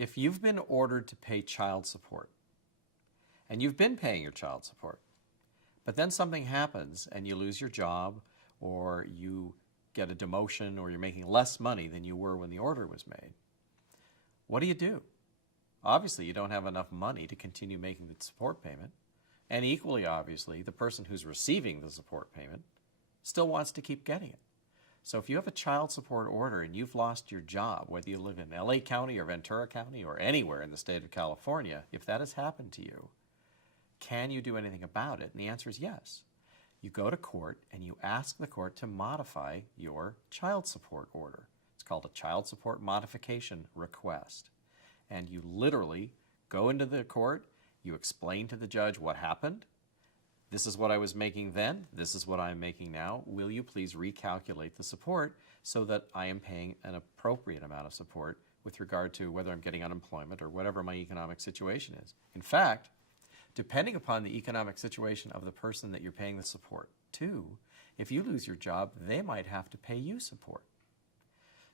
If you've been ordered to pay child support, and you've been paying your child support, but then something happens and you lose your job, or you get a demotion, or you're making less money than you were when the order was made, what do? Obviously, you don't have enough money to continue making the support payment. And equally obviously, the person who's receiving the support payment still wants to keep getting it. So if you have a child support order and you've lost your job, whether you live in LA County or Ventura County or anywhere in the state of California, if that has happened to you, can you do anything about it? And the answer is yes. You go to court and you ask the court to modify your child support order. It's called a child support modification request. And you literally go into the court, you explain to the judge what happened. This is what I was making then, this is what I'm making now. Will you please recalculate the support so that I am paying an appropriate amount of support with regard to whether I'm getting unemployment or whatever my economic situation is. In fact, depending upon the economic situation of the person that you're paying the support to, if you lose your job, they might have to pay you support.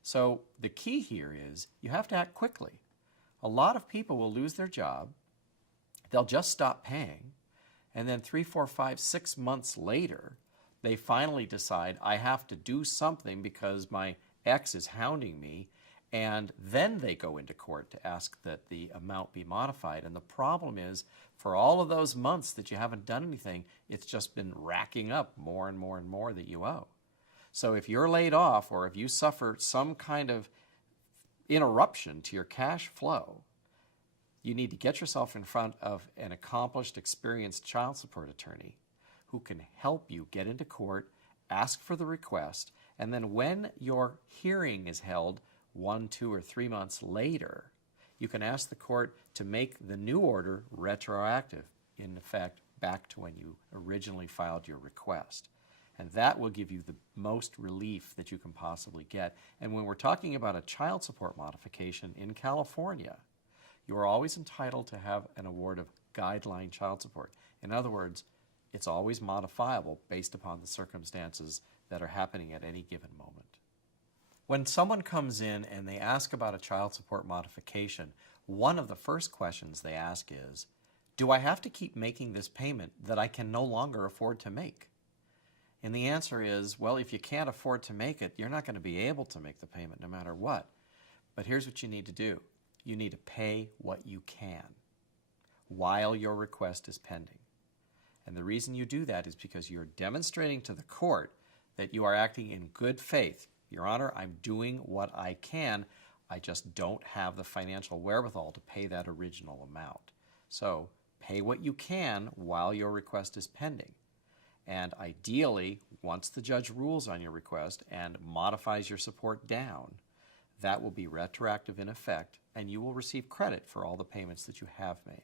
So the key here is you have to act quickly. A lot of people will lose their job, they'll just stop paying, and then 3, 4, 5, 6 months later, they finally decide, I have to do something because my ex is hounding me, and then they go into court to ask that the amount be modified. And the problem is, for all of those months that you haven't done anything, it's just been racking up more and more and more that you owe. So if you're laid off, or if you suffer some kind of interruption to your cash flow, you need to get yourself in front of an accomplished, experienced child support attorney who can help you get into court, ask for the request, and then when your hearing is held 1, 2, or 3 months later, you can ask the court to make the new order retroactive, in effect, back to when you originally filed your request. And that will give you the most relief that you can possibly get. And when we're talking about a child support modification in California, you are always entitled to have an award of guideline child support. In other words, it's always modifiable based upon the circumstances that are happening at any given moment. When someone comes in and they ask about a child support modification, one of the first questions they ask is, do I have to keep making this payment that I can no longer afford to make? And the answer is, well, if you can't afford to make it, you're not going to be able to make the payment no matter what. But here's what you need to do. You need to pay what you can while your request is pending. And the reason you do that is because you're demonstrating to the court that you are acting in good faith. Your Honor, I'm doing what I can. I just don't have the financial wherewithal to pay that original amount. So pay what you can while your request is pending. And ideally, once the judge rules on your request and modifies your support down, that will be retroactive in effect, and you will receive credit for all the payments that you have made.